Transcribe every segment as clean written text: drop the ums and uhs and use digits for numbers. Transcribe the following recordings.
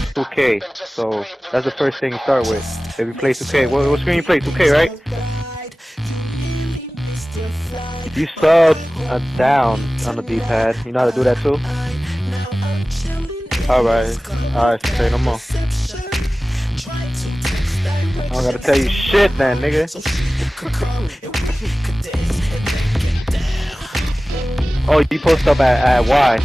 is 2K. So that's the first thing you start with. If you play 2K, what screen you play? 2K, right? You sub down on the D-pad. You know how to do that too? Alright, say no more. I don't gotta tell you shit then, nigga. Oh, you post up at Y.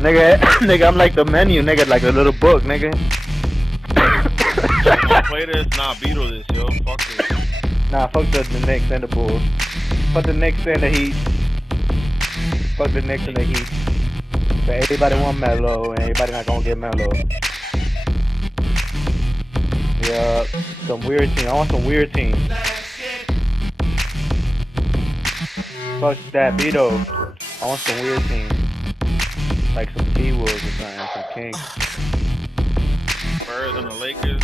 nigga, I'm like the menu, nigga, like a little book, nigga. Play this, nah, Beetle this, yo. Fuck this. Nah, fuck the Knicks and the Bulls. Fuck the Knicks and the Heat. Fuck the Knicks and the Heat. But everybody want Melo, and everybody not gonna get Melo. Yeah, some weird team. I want some weird teams. Fuck that, Beto. I want some weird teams. Like some T-Wolves or something, some Kings. Spurs and the Lakers.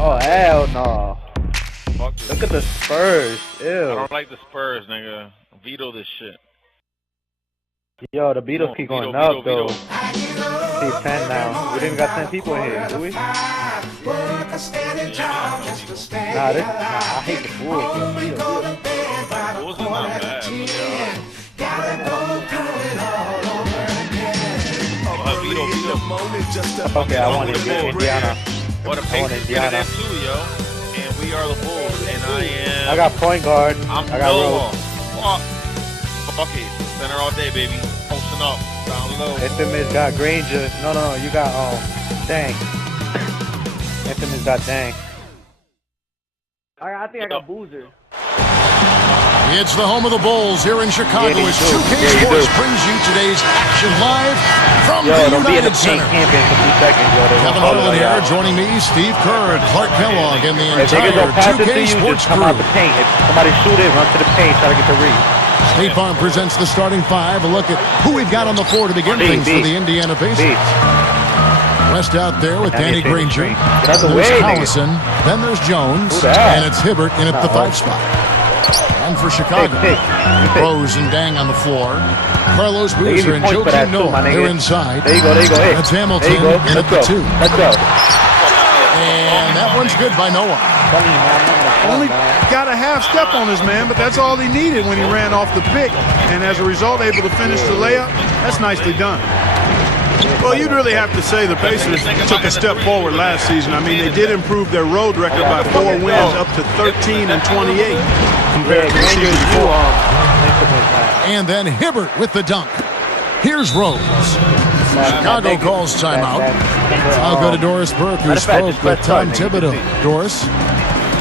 Oh, hell no. Fuck this. Look at the Spurs. Ew. I don't like the Spurs, nigga. Veto this shit. Yo, the Beatles keep going up, though. See, 10 now. We didn't got 10 people in here, do we? Nah, I hate the Bulls. Bulls is not bad, but okay, I want Indiana. What a pace Indiana too, yo. And we are the Bulls, and I got point guard. I got Rose. Fuck it. Center all day, baby. Posting up. Down low. Infamous got Granger. No, you got Dang. Infamous got Dang. I think I got Boozer. It's the home of the Bulls here in Chicago as 2K Sports brings you today's action live from the United Center. Kevin Harlan here, joining me, Steve Kerr, Clark Kellogg, and the entire 2K Sports crew. If somebody shoot it, run to the paint, try to get the read. State Farm presents the starting five. A look at who we've got on the floor to begin things for the Indiana Pacers. West out there with Danny Granger. There's Collison. Then there's Jones. And it's Hibbert in at the 5 spot. And for Chicago, Rose and Dang on the floor. Carlos Boozer and Joakim Noah here inside. There you go. That's Hamilton in at the 2. Let's go. And that one's good by Noah. Only got a half step on his man, but that's all he needed when he ran off the pick. And as a result, able to finish the layup. That's nicely done. Well, you'd really have to say the Pacers took a step forward last season. I mean, they did improve their road record by 4 wins up to 13 and 28 compared to the season before. And then Hibbert with the dunk. Here's Rose. Chicago calls timeout. I'll go to Doris Burke, who spoke with Tom Thibodeau. Doris?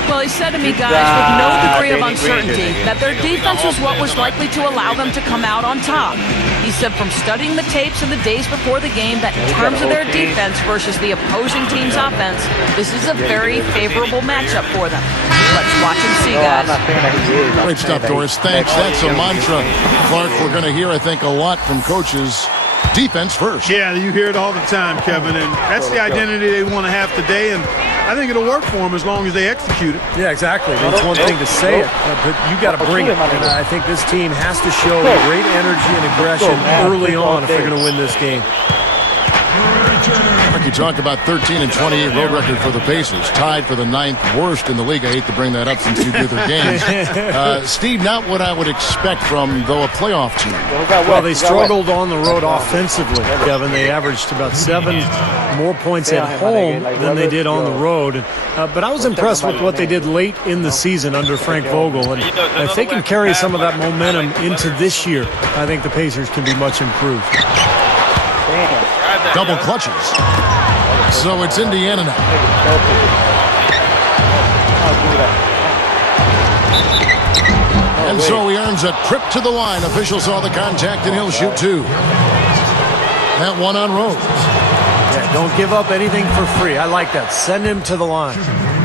Well, he said to me, guys, with no degree of uncertainty, that their defense was what was likely to allow them to come out on top. He said from studying the tapes in the days before the game that in terms of their defense versus the opposing team's offense, this is a very favorable matchup for them. Let's watch and see, guys. Great stuff, Doris. Thanks. That's a mantra, Clark, we're going to hear, I think, a lot from coaches. Defense first. Yeah, you hear it all the time, Kevin, and that's the identity they want to have today, and I think it'll work for them as long as they execute it. Yeah, exactly. It's one thing to say it, but you got to bring it. And I think this team has to show great energy and aggression early on if they're going to win this game. You talk about 13 and 28 road record for the Pacers, tied for the 9th worst in the league. I hate to bring that up since you do their games. Steve, not what I would expect from, though, a playoff team. Well, they struggled on the road offensively, Kevin. They averaged about 7 more points at home than they did on the road. But I was impressed with what they did late in the season under Frank Vogel. And if they can carry some of that momentum into this year, I think the Pacers can be much improved. Double clutches. So it's Indiana now. And so he earns a trip to the line. Official saw the contact and he'll shoot 2. That one on Rose. Yeah, don't give up anything for free. I like that. Send him to the line.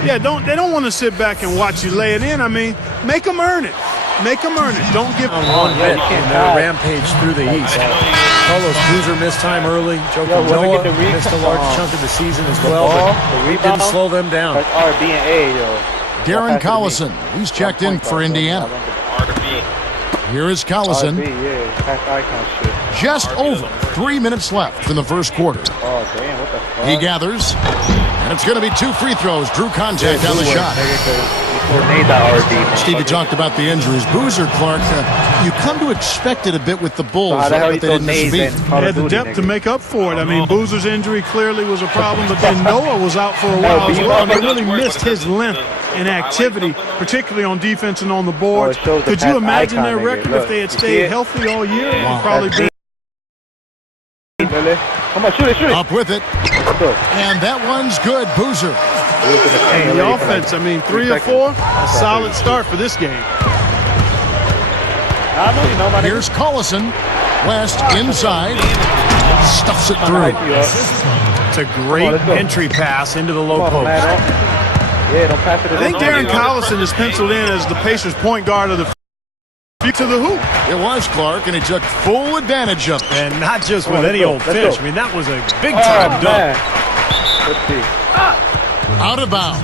Yeah, they don't want to sit back and watch you lay it in. I mean, make them earn it. Make them earn it. Don't give on one bit in their rampage through the East. Carlos Boozer missed time early. Joakim Noah missed a large chunk of the season as well, but he didn't slow them down. R-B and A, yo. Darren Collison, he's checked in for Indiana. Here is Collison. Just over 3 minutes left in the first quarter. Oh, damn, what the fuck? He gathers, and it's going to be 2 free throws. Drew contact on the shot. Stevie talked about the injuries. Boozer, Clark, you come to expect it a bit with the Bulls, but they didn't miss a beat. They had the depth to make up for it. I mean, Boozer's injury clearly was a problem, but then Noah was out for a while as well, and they really missed his length and activity, particularly on defense and on the boards. Could you imagine their record if they had stayed healthy all year? It would probably been. Come on, shoot it. Up with it. And that one's good. Boozer. And the offense, I mean, 3 or 4, a solid start for this game. Here's Collison. West inside. Stuffs it through. It's a great entry pass into the low post. Yeah, don't pass it. I think Darren Collison is penciled in as the Pacers point guard of the to the hoop. It was Clark, and he took full advantage of it. And not just with any old fish. I mean, that was a big-time dunk. Let's see. Out of bounds.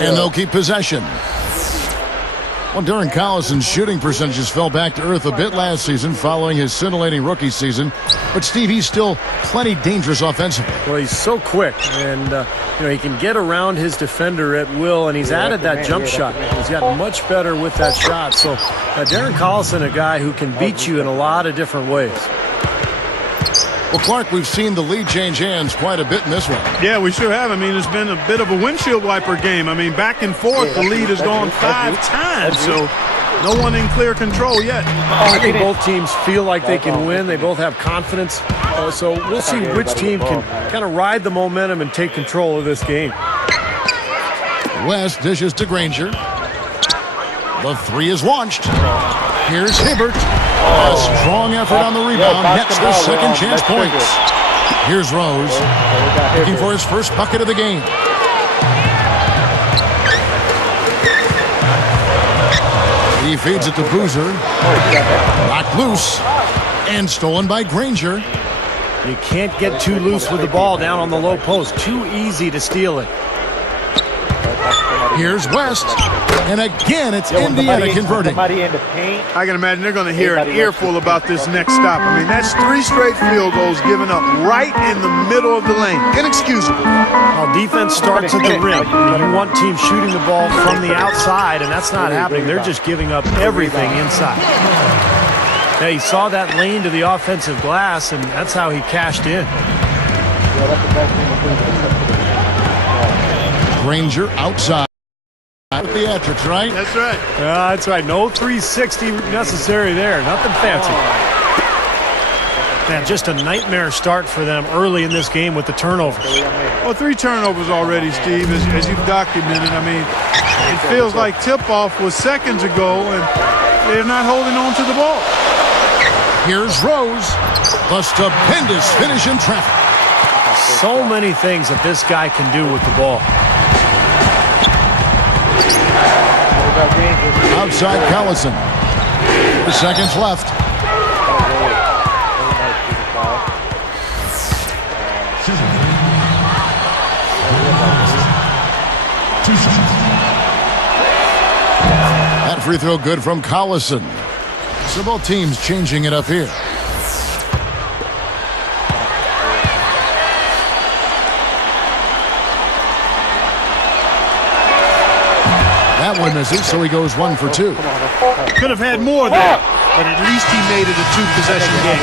And they'll keep possession. Well, Darren Collison's shooting percentages fell back to earth a bit last season following his scintillating rookie season. But, Steve, he's still plenty dangerous offensively. Well, he's so quick, and he can get around his defender at will, and he's added that jump shot. He's gotten much better with that shot. So, Darren Collison, a guy who can beat you in a lot of different ways. Well, Clark, we've seen the lead change hands quite a bit in this one. Yeah, we sure have. I mean, it's been a bit of a windshield wiper game. I mean, back and forth, the lead has gone 5 times, so no one in clear control yet. I think both teams feel like they can win. They both have confidence. So we'll see which team can kind of ride the momentum and take control of this game. West dishes to Granger. The 3 is launched. Here's Hibbert. A strong effort on the rebound. Nets their second chance points. Here's Rose. Looking for his first bucket of the game. He feeds it to Boozer. Knocked loose. And stolen by Granger. You can't get too loose with the ball down on the low post. Too easy to steal it. Here's West. And again, it's Indiana converting. I can imagine they're going to hear an earful about this next stop. I mean, that's 3 straight field goals given up right in the middle of the lane. Inexcusable. Well, defense starts at the rim. You want teams shooting the ball from the outside, and that's not happening. They're just giving up everything inside. Yeah, he saw that lane to the offensive glass, and that's how he cashed in. Granger outside. With the theatrics, right? That's right. That's right. No 360 necessary there. Nothing fancy. Man, just a nightmare start for them early in this game with the turnovers. Well, 3 turnovers already, Steve, as you've documented. I mean, it feels like tip-off was seconds ago, and they're not holding on to the ball. Here's Rose. The stupendous finish in traffic. So many things that this guy can do with the ball. Outside Collison. 4 seconds left. That free throw good from Collison. So both teams changing it up here. That one misses, so he goes 1 for 2. Could have had more there, but at least he made it a 2-possession game.